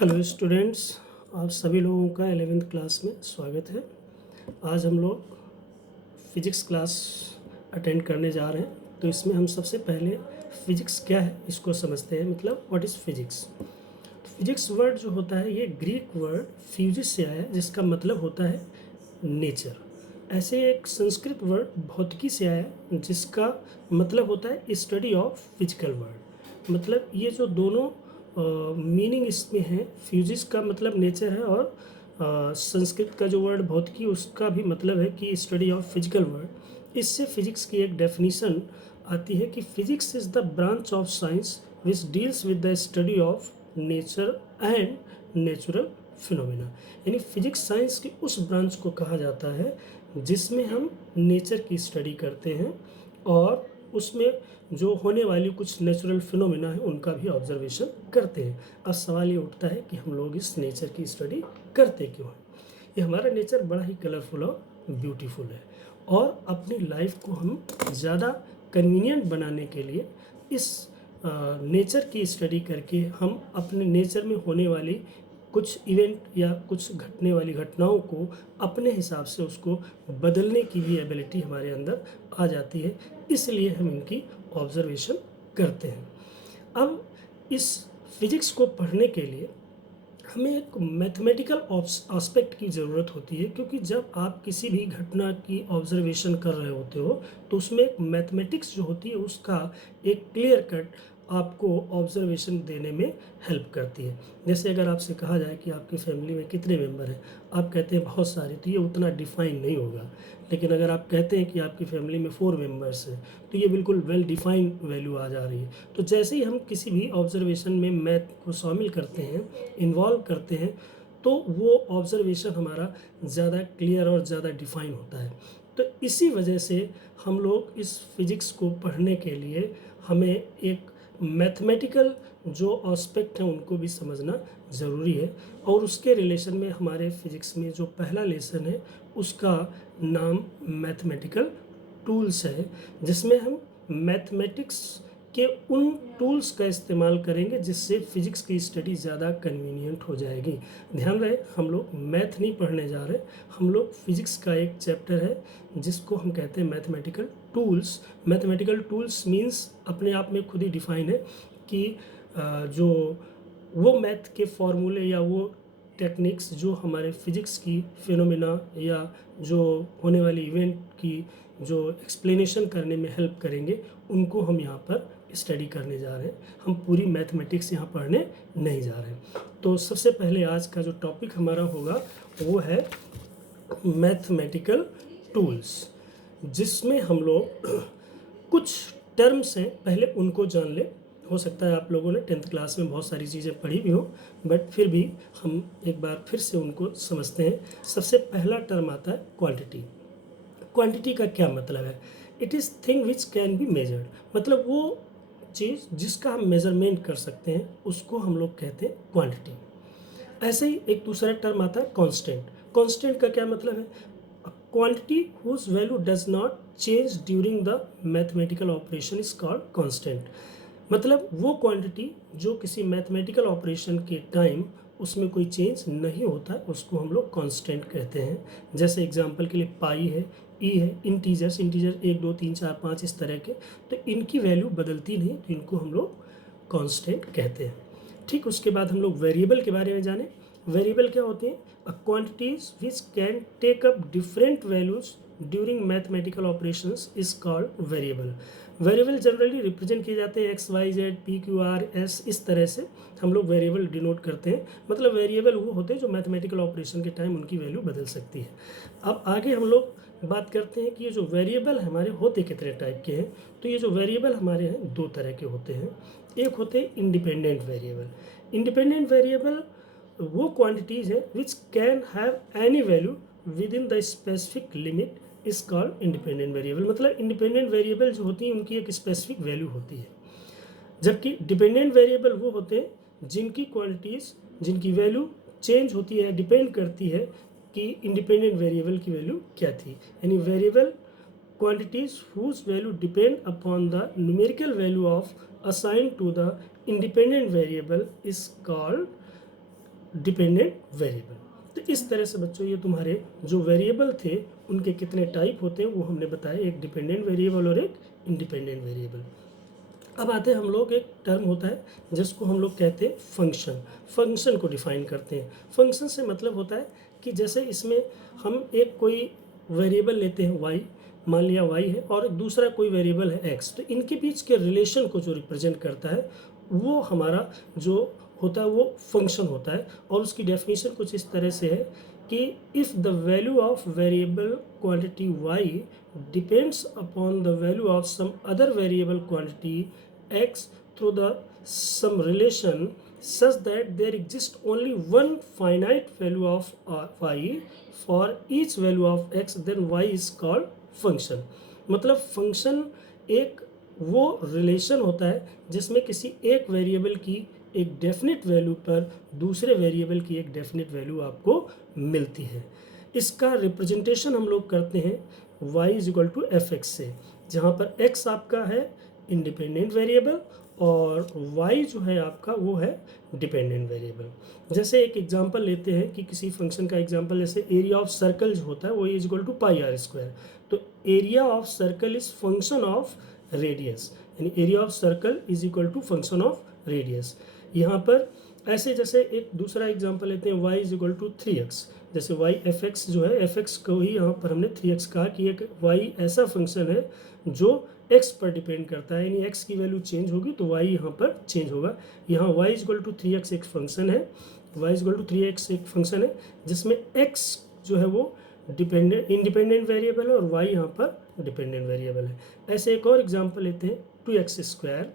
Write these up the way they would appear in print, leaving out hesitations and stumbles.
Hello students, आप सभी लोगों का 11th क्लास में स्वागत है। आज हम लोग फिजिक्स क्लास अटेंड करने जा रहे हैं। तो इसमें हम सबसे पहले फिजिक्स क्या है इसको समझते हैं, मतलब what is physics. Physics word जो होता है ये ग्रीक वर्ड फ्यूजिस से आया है, जिसका मतलब होता है नेचर। ऐसे एक संस्कृत वर्ड भौतिकी से आया है, जिसका मतलब होता है स्टडी ऑफ फिजिकल वर्ल्ड। मतलब ये जो दोनों मीनिंग इसमें है, फ्यूजिस का मतलब नेचर है और संस्कृत का जो वर्ड भौतिकी उसका भी मतलब है कि स्टडी ऑफ फिजिकल वर्ल्ड। इससे फिजिक्स की एक डेफिनेशन आती है कि physics is the branch of science which deals with the study of nature and natural phenomena. यानी फिजिक्स साइंस की उस ब्रांच को कहा जाता है जिसमें हम नेचर की स्टडी करते हैं और उसमें जो होने वाली कुछ नेचुरल फिनोमेना है उनका भी ऑब्जर्वेशन करते हैं। अब सवाल ये उठता है कि हम लोग इस नेचर की स्टडी करते क्यों हैं। ये हमारा नेचर बड़ा ही कलरफुल और ब्यूटीफुल है और अपनी लाइफ को हम ज़्यादा कन्वीनियंट बनाने के लिए इस नेचर की स्टडी करके हम अपने नेचर में होने वाली कुछ इवेंट या कुछ घटने वाली घटनाओं को अपने हिसाब से उसको बदलने की भी एबिलिटी हमारे अंदर आ जाती है। इसलिए हम इनकी ऑब्जर्वेशन करते हैं। अब इस फिजिक्स को पढ़ने के लिए हमें एक मैथमेटिकल एस्पेक्ट की ज़रूरत होती है, क्योंकि जब आप किसी भी घटना की ऑब्जर्वेशन कर रहे होते हो तो उसमें एक मैथमेटिक्स जो होती है उसका एक क्लियर कट आपको ऑब्जर्वेशन देने में हेल्प करती है। जैसे अगर आपसे कहा जाए कि आपकी फैमिली में कितने मेंबर हैं, आप कहते हैं बहुत सारे, तो ये उतना डिफाइन नहीं होगा। लेकिन अगर आप कहते हैं कि आपकी फैमिली में 4 मेंबर्स हैं तो ये बिल्कुल वेल डिफाइंड वैल्यू आ जा रही है। तो जैसे ही हम किसी भी ऑब्जर्वेशन में मैथ को शामिल करते हैं, इन्वॉल्व करते हैं, तो वो ऑब्जर्वेशन हमारा ज़्यादा क्लियर और ज़्यादा डिफाइन होता है। तो इसी वजह से हम लोग इस फिज़िक्स को पढ़ने के लिए हमें एक मैथमेटिकल जो एस्पेक्ट हैं उनको भी समझना ज़रूरी है। और उसके रिलेशन में हमारे फिज़िक्स में जो पहला लेसन है उसका नाम मैथमेटिकल टूल्स है, जिसमें हम मैथमेटिक्स के उन टूल्स का इस्तेमाल करेंगे जिससे फिजिक्स की स्टडी ज़्यादा कन्वीनियंट हो जाएगी। ध्यान रहे, हम लोग मैथ नहीं पढ़ने जा रहे, हम लोग फिजिक्स का एक चैप्टर है जिसको हम कहते हैं mathematical tools. Mathematical tools means अपने आप में खुद ही डिफाइन है कि जो वो मैथ के फॉर्मूले या वो टेक्निक्स जो हमारे फिजिक्स की फिनोमेना या जो होने वाली इवेंट की जो एक्सप्लेनेशन करने में हेल्प करेंगे, उनको हम यहाँ पर स्टडी करने जा रहे हैं। हम पूरी मैथमेटिक्स यहाँ पढ़ने नहीं जा रहे हैं। तो सबसे पहले आज का जो टॉपिक हमारा होगा वो है मैथमेटिकल टूल्स, जिसमें हम लोग कुछ टर्म्स हैं, पहले उनको जान लें। हो सकता है आप लोगों ने 10th क्लास में बहुत सारी चीज़ें पढ़ी भी हो, बट फिर भी हम एक बार फिर से उनको समझते हैं। सबसे पहला टर्म आता है क्वांटिटी। क्वांटिटी का क्या मतलब है? It is thing which can be measured, मतलब वो चीज़ जिसका हम मेजरमेंट कर सकते हैं उसको हम लोग कहते हैं क्वांटिटी। ऐसे ही एक दूसरा टर्म आता है कांस्टेंट। कांस्टेंट का क्या मतलब है? Quantity whose value does not change during the mathematical operation is called constant. मतलब वो क्वांटिटी जो किसी मैथमेटिकल ऑपरेशन के टाइम उसमें कोई चेंज नहीं होता है, उसको हम लोग कांस्टेंट कहते हैं। जैसे एग्जांपल के लिए पाई है, ई है, इंटीजर 1 2 3 4 5 इस तरह के, तो इनकी वैल्यू बदलती नहीं, तो इनको हम लोग कांस्टेंट कहते हैं। ठीक, उसके बाद हम लोग वेरिएबल के बारे में जाने। वेरिएबल क्या होते हैं? A quantities which can take up different values during mathematical operations is called variable. Variable generally represent किए जाते हैं x y z p q r s, इस तरह से हम लोग वेरिएबल डिनोट करते हैं। मतलब वेरिएबल वो होते हैं जो मैथमेटिकल ऑपरेशन के टाइम उनकी वैल्यू बदल सकती है। अब आगे हम लोग बात करते हैं कि ये जो वेरिएबल हमारे होते कितने टाइप के हैं। तो ये जो वेरिएबल हमारे हैं 2 तरह के होते हैं। एक होते हैं इंडिपेंडेंट वेरिएबल। इंडिपेंडेंट वेरिएबल वो क्वांटिटीज़ हैं which can have any value with in the specific limit is called independent variable. मतलब इंडिपेंडेंट वेरिएबल जो होती हैं उनकी एक स्पेसिफिक वैल्यू होती है, जबकि डिपेंडेंट वेरिएबल वो होते हैं जिनकी क्वांटिटीज़, जिनकी वैल्यू चेंज होती है, डिपेंड करती है कि इंडिपेंडेंट वेरिएबल की वैल्यू क्या थी। यानी variable quantities whose value depend upon the numerical value of assigned to the independent variable is called dependent variable. तो इस तरह से बच्चों ये तुम्हारे जो वेरिएबल थे उनके कितने टाइप होते हैं वो हमने बताया, एक डिपेंडेंट वेरिएबल और एक इंडिपेंडेंट वेरिएबल। अब आते हैं हम लोग, एक टर्म होता है जिसको हम लोग कहते हैं फंक्शन। फंक्शन को डिफाइन करते हैं। फंक्शन से मतलब होता है कि जैसे इसमें हम एक कोई वेरिएबल लेते हैं y, मान लिया y है, और दूसरा कोई वेरिएबल है x, तो इनके बीच के रिलेशन को जो रिप्रेजेंट करता है वो हमारा जो होता है वो फंक्शन होता है। और उसकी डेफिनेशन कुछ इस तरह से है कि if the value of variable quantity y depends upon the value of some other variable quantity x through the some relation such that there exists only one finite value of y for each value of x, then y is called function। मतलब function एक वो relation होता है जिसमें किसी एक variable की एक डेफिनेट वैल्यू पर दूसरे वेरिएबल की एक डेफिनेट वैल्यू आपको मिलती है। इसका रिप्रेजेंटेशन हम लोग करते हैं y is equal to f x से, जहाँ पर x आपका है इंडिपेंडेंट वेरिएबल और y जो है आपका वो है डिपेंडेंट वेरिएबल। जैसे एक एग्जांपल लेते हैं कि किसी फंक्शन का एग्जांपल, जैसे एरिया ऑफ सर्कल जो होता है वो is equal to pi r square. तो area of circle is function of radius, यानी area of circle is equal to function of radius. यहाँ पर ऐसे जैसे एक दूसरा एग्जांपल लेते हैं y is equal to 3x। जैसे y एफ एक्स जो है, एफ एक्स को ही यहाँ पर हमने 3x कहा कि एक y ऐसा फंक्शन है जो x पर डिपेंड करता है, यानी x की वैल्यू चेंज होगी तो y यहाँ पर चेंज होगा। यहाँ y is equal to 3x एक फंक्शन है, y is equal to 3x एक फंक्शन है जिसमें x जो है वो इंडिपेंडेंट वेरिएबल है और y यहाँ पर डिपेंडेंट वेरिएबल है। ऐसे एक और एग्जांपल लेते हैं 2x square,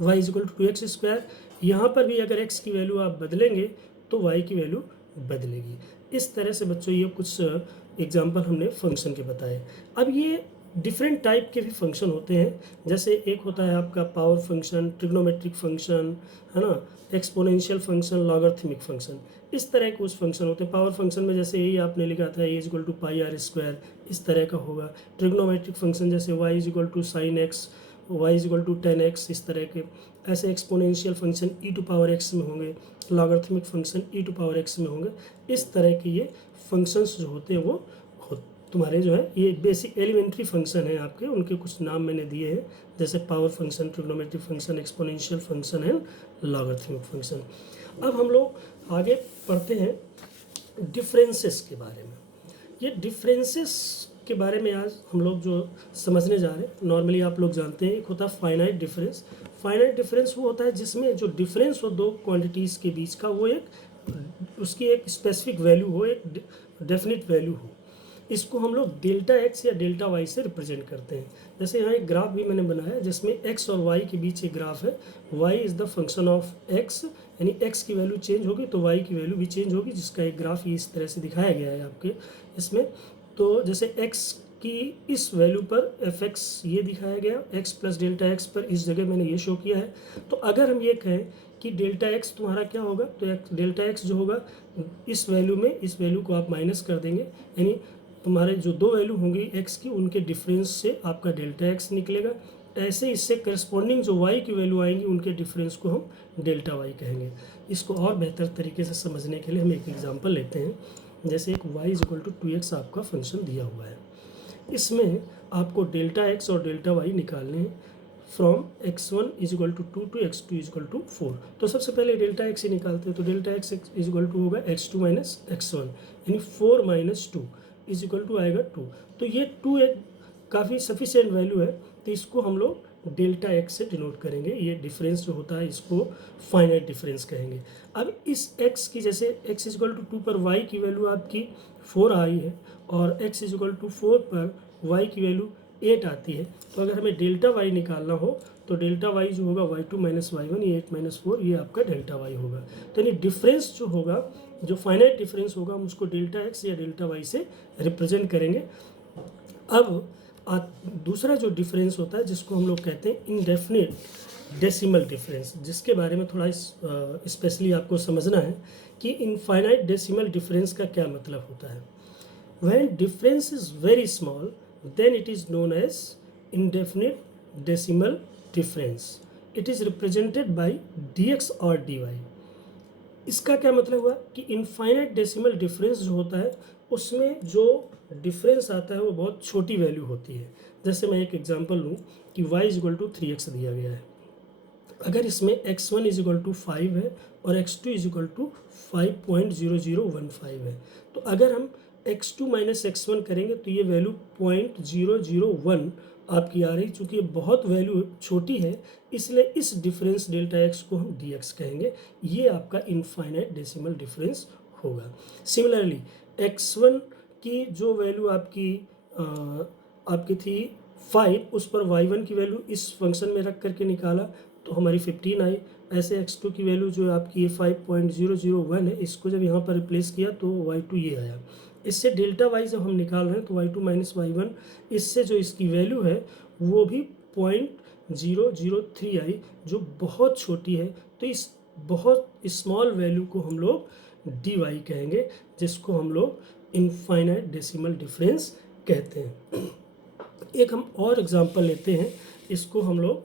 y is equal to 2x square. यहाँ पर भी अगर x की वैल्यू आप बदलेंगे तो y की वैल्यू बदलेगी। इस तरह से बच्चों ये कुछ एग्जांपल हमने फंक्शन के बताए। अब ये डिफरेंट टाइप के भी फंक्शन होते हैं, जैसे एक होता है आपका पावर फंक्शन, ट्रिग्नोमेट्रिक फंक्शन, है ना, एक्सपोनेंशियल फंक्शन, लॉगरिथमिक फंक्शन, इस तरह के कुछ फंक्शन होते हैं। पावर फंक्शन में जैसे यही आपने लिखा था A is equal to pi r square, इस तरह का होगा। ट्रिग्नोमेट्रिक फंक्शन जैसे y is equal to sine x, y is equal to 10x, इस तरह के। ऐसे exponential function e to power x में होंगे, logarithmic function e to power x में होंगे। इस तरह के ये फंक्शंस जो होते हैं वो तुम्हारे जो है ये बेसिक एलिमेंट्री फंक्शन है आपके, उनके कुछ नाम मैंने दिए हैं, जैसे power function, trigonometric function, exponential function and logarithmic function. अब हम लोग आगे पढ़ते हैं डिफरेंसेस के बारे में। ये डिफरेंसेस के बारे में आज हम लोग जो समझने जा रहे हैं, नॉर्मली आप लोग जानते हैं एक होता है फाइनाइट डिफरेंस। फाइनाइट डिफरेंस वो होता है जिसमें जो डिफरेंस हो दो क्वांटिटीज़ के बीच का वो एक उसकी एक स्पेसिफिक वैल्यू हो, एक डेफिनेट वैल्यू हो। इसको हम लोग डेल्टा एक्स या डेल्टा वाई से रिप्रेजेंट करते हैं। जैसे यहाँ एक ग्राफ भी मैंने बनाया है जिसमें एक्स और वाई के बीच एक ग्राफ है। Y is the function of x, यानी एक्स की वैल्यू चेंज होगी तो वाई की वैल्यू भी चेंज होगी, जिसका एक ग्राफ ये इस तरह से दिखाया गया है आपके इसमें। तो जैसे एक्स की इस वैल्यू पर एफ एक्स ये दिखाया गया, एक्स प्लस डेल्टा एक्स पर इस जगह मैंने ये शो किया है। तो अगर हम ये कहें कि डेल्टा एक्स तुम्हारा क्या होगा, तो डेल्टा एक्स जो होगा इस वैल्यू में इस वैल्यू को आप माइनस कर देंगे, यानी तुम्हारे जो दो वैल्यू होंगी एक्स की उनके डिफरेंस से आपका डेल्टा एक्स निकलेगा। ऐसे इससे करस्पॉन्डिंग जो वाई की वैल्यू आएंगी उनके डिफरेंस को हम डेल्टा वाई कहेंगे। इसको और बेहतर तरीके से समझने के लिए हम एक एग्जांपल लेते हैं। जैसे एक y is equal to 2x आपका फंक्शन दिया हुआ है, इसमें आपको डेल्टा एक्स और डेल्टा वाई निकालने हैं from x1 is equal to 2 to x2 is equal to 4। तो सबसे पहले डेल्टा एक्स ही निकालते हैं, तो delta x is equal to होगा x2 माइनस x1, यानी 4 माइनस 2 इज इक्वल टू आएगा 2। तो ये 2 एक काफ़ी सफिशिएंट वैल्यू है, तो इसको हम लोग डेल्टा एक्स से डिनोट करेंगे। ये डिफरेंस जो होता है इसको फाइनाइट डिफरेंस कहेंगे। अब इस x की, जैसे x इज इक्वल टू 2 पर y की वैल्यू आपकी 4 आई है और x इज इक्वल टू 4 पर y की वैल्यू 8 आती है, तो अगर हमें डेल्टा y निकालना हो तो डेल्टा y जो होगा y2 माइनस y1, ये 8 माइनस 4, ये आपका डेल्टा y होगा। तो यानी डिफरेंस जो होगा, जो फाइनाइट डिफरेंस होगा, हम उसको डेल्टा x या डेल्टा y से रिप्रेजेंट करेंगे। अब दूसरा जो डिफरेंस होता है जिसको हम लोग कहते हैं इनडेफिनिट डेसिमल डिफरेंस, जिसके बारे में थोड़ा स्पेशली आपको समझना है कि इनफाइनाइट डेसिमल डिफरेंस का क्या मतलब होता है। When difference is very small then it is known as indefinite decimal difference. It is represented by dx और dy। इसका क्या मतलब हुआ कि इनफाइनाइट डेसिमल डिफरेंस जो होता है उसमें जो डिफरेंस आता है वो बहुत छोटी वैल्यू होती है। जैसे मैं एक एग्जांपल लूँ कि y इक्वल टू 3x दिया गया है। अगर इसमें x1 इज इक्वल टू 5 है और x2 इज इक्वल टू 5.0015 है, तो अगर हम x2 माइनस x1 करेंगे तो ये वैल्यू 0.001 आपकी आ रही। चूँकि ये बहुत वैल्यू छोटी है इसलिए इस डिफरेंस डेल्टा x को हम dx कहेंगे। ये आपका इनफाइनाइट डेसिमल डिफरेंस होगा। सिमिलरली x1 की जो वैल्यू आपकी थी 5, उस पर y1 की वैल्यू इस फंक्शन में रख करके निकाला तो हमारी 15 आई। ऐसे x2 की वैल्यू जो आपकी ये 5.001 है, इसको जब यहाँ पर रिप्लेस किया तो y2 ये आया। इससे डेल्टा y जब हम निकाल रहे हैं तो y2 माइनस y1, इससे जो इसकी वैल्यू है वो भी 0.003 आई, जो बहुत छोटी है। तो इस बहुत स्मॉल वैल्यू को हम लोग dy कहेंगे, जिसको हम लोग इनफाइनाइट डेसिमल डिफरेंस कहते हैं। एक हम और एग्जांपल लेते हैं, इसको हम लोग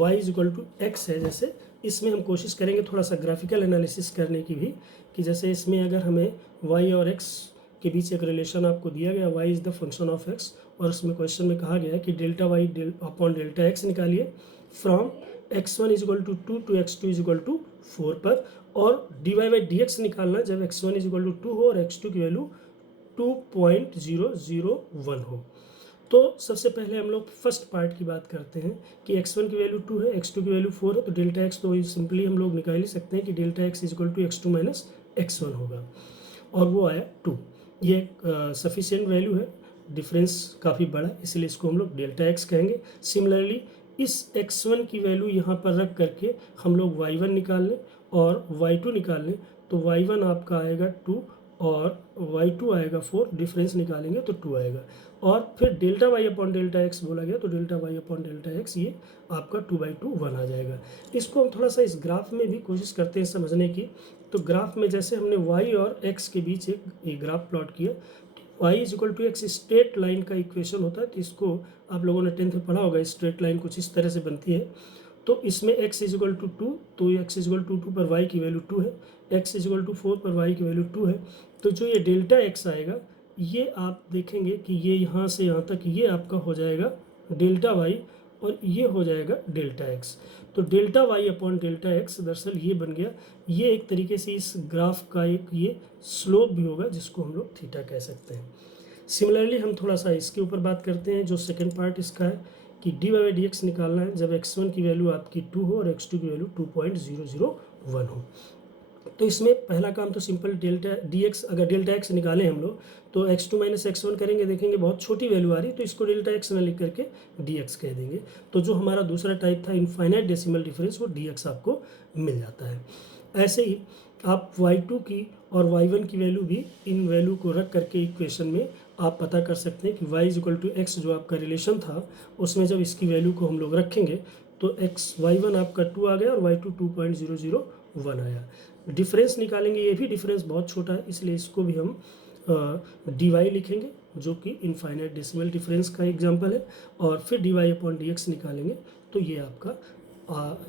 y is equal to x है। जैसे इसमें हम कोशिश करेंगे थोड़ा सा ग्राफिकल एनालिसिस करने की भी, कि जैसे इसमें अगर हमें y और x के बीच एक रिलेशन आपको दिया गया, y is the function of x, और उसमें क्वेश्चन में कहा गया है कि delta y upon delta x निकालिए from x1 is equal to 2 to x2 is equal to 4 पर, और dy बाई dx निकालना जब x1 इज इक्वल टू 2 हो और x2 की वैल्यू 2.001 हो। तो सबसे पहले हम लोग फर्स्ट पार्ट की बात करते हैं कि x1 की वैल्यू 2 है, x2 की वैल्यू 4 है, तो डेल्टा x तो सिंपली हम लोग निकाल ही सकते हैं कि delta x is equal to x2 minus x1 होगा, और वो आया 2। ये सफिशिएंट वैल्यू है, डिफरेंस काफ़ी बड़ा, इसलिए इसको हम लोग डेल्टा x कहेंगे। सिमिलरली इस x1 की वैल्यू यहाँ पर रख करके हम लोग y1 निकाल लें और y2 निकाल लें, तो y1 आपका आएगा 2 और y2 आएगा 4, डिफरेंस निकालेंगे तो 2 आएगा। और फिर delta y upon delta x बोला गया, तो delta y upon delta x ये आपका 2/2 1 आ जाएगा। इसको हम थोड़ा सा इस ग्राफ में भी कोशिश करते हैं समझने की। तो ग्राफ में जैसे हमने y और x के बीच एक ग्राफ प्लॉट किया, y is equal to x straight line का इक्वेशन होता है। तो इसको आप लोगों ने 10th में पढ़ा होगा, स्ट्रेट लाइन कुछ इस तरह से बनती है। तो इसमें x इज इक्वल टू 2, तो x इज इक्वल टू 2 पर y की वैल्यू 2 है, x इज इक्वल टू 4 पर y की वैल्यू 2 है। तो जो ये डेल्टा x आएगा, ये आप देखेंगे कि ये यहाँ से यहाँ तक ये आपका हो जाएगा डेल्टा y, और ये हो जाएगा डेल्टा x। तो delta y upon delta x दरअसल ये बन गया। ये एक तरीके से इस ग्राफ का एक ये स्लोप भी होगा, जिसको हम लोग थीटा कह सकते हैं। सिमिलरली हम थोड़ा सा इसके ऊपर बात करते हैं। जो सेकेंड पार्ट इसका है कि डी बाई डी एक्स निकालना है जब x1 की वैल्यू आपकी 2 हो और x2 की वैल्यू 2.001 हो। तो इसमें पहला काम तो सिंपल डेल्टा डी एक्स, अगर डेल्टा एक्स निकालें हम लोग तो x2 माइनस x1 करेंगे, देखेंगे बहुत छोटी वैल्यू आ रही, तो इसको डेल्टा एक्स ना लिख करके डी एक्स कह देंगे। तो जो हमारा दूसरा टाइप था इनफाइनाइट डेसिमल डिफरेंस, वो डी एक्स आपको मिल जाता है। ऐसे ही आप y2 की और y1 की वैल्यू भी इन वैल्यू को रख करके इक्वेशन में आप पता कर सकते हैं कि y is equal to x जो आपका रिलेशन था, उसमें जब इसकी वैल्यू को हम लोग रखेंगे तो y1 आपका 2 आ गया और y2 2.001 आया। डिफरेंस निकालेंगे, ये भी डिफरेंस बहुत छोटा है, इसलिए इसको भी हम dy लिखेंगे, जो कि इनफाइनाइट डेसिमल डिफरेंस का एग्जांपल है। और फिर dy अपॉन dx निकालेंगे तो ये आपका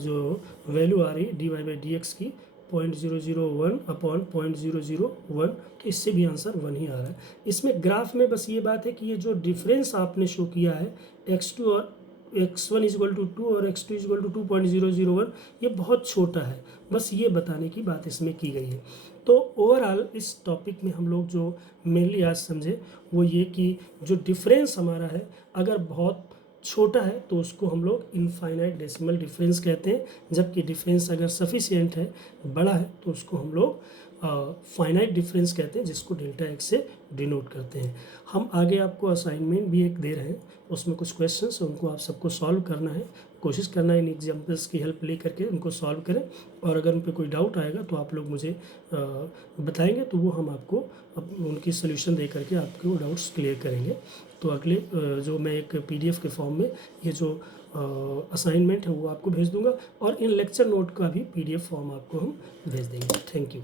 जो वैल्यू आ रही है dy बाई dx की 0.001 अपॉन 0.001, तो इससे भी आंसर 1 ही आ रहा है। इसमें ग्राफ में बस ये बात है कि ये जो डिफरेंस आपने शो किया है x2 और x1 इज इक्वल टू 2 और x2 इज इक्वल टू 2.001, ये बहुत छोटा है, बस ये बताने की बात इसमें की गई है। तो ओवरऑल इस टॉपिक में हम लोग जो मेनली आज समझे वो ये कि जो डिफरेंस हमारा है अगर बहुत छोटा है तो उसको हम लोग इनफाइनाइट डेसिमल डिफरेंस कहते हैं, जबकि डिफरेंस अगर सफिशिएंट है, बड़ा है, तो उसको हम लोग फाइनाइट डिफरेंस कहते हैं, जिसको डेल्टा एक्स से डिनोट करते हैं। हम आगे आपको असाइनमेंट भी एक दे रहे हैं, उसमें कुछ क्वेश्चंस उनको आप सबको सॉल्व करना है, कोशिश करना है इन एग्जाम्पल्स की हेल्प ले करके उनको सॉल्व करें। और अगर उन पर कोई डाउट आएगा तो आप लोग मुझे बताएंगे, तो वो हम आपको उनकी सोल्यूशन दे करके आपके वो डाउट्स क्लियर करेंगे। तो अगले जो मैं एक PDF के फॉर्म में ये जो असाइनमेंट है वो आपको भेज दूंगा, और इन लेक्चर नोट का भी PDF फॉर्म आपको हम भेज देंगे। Thank you.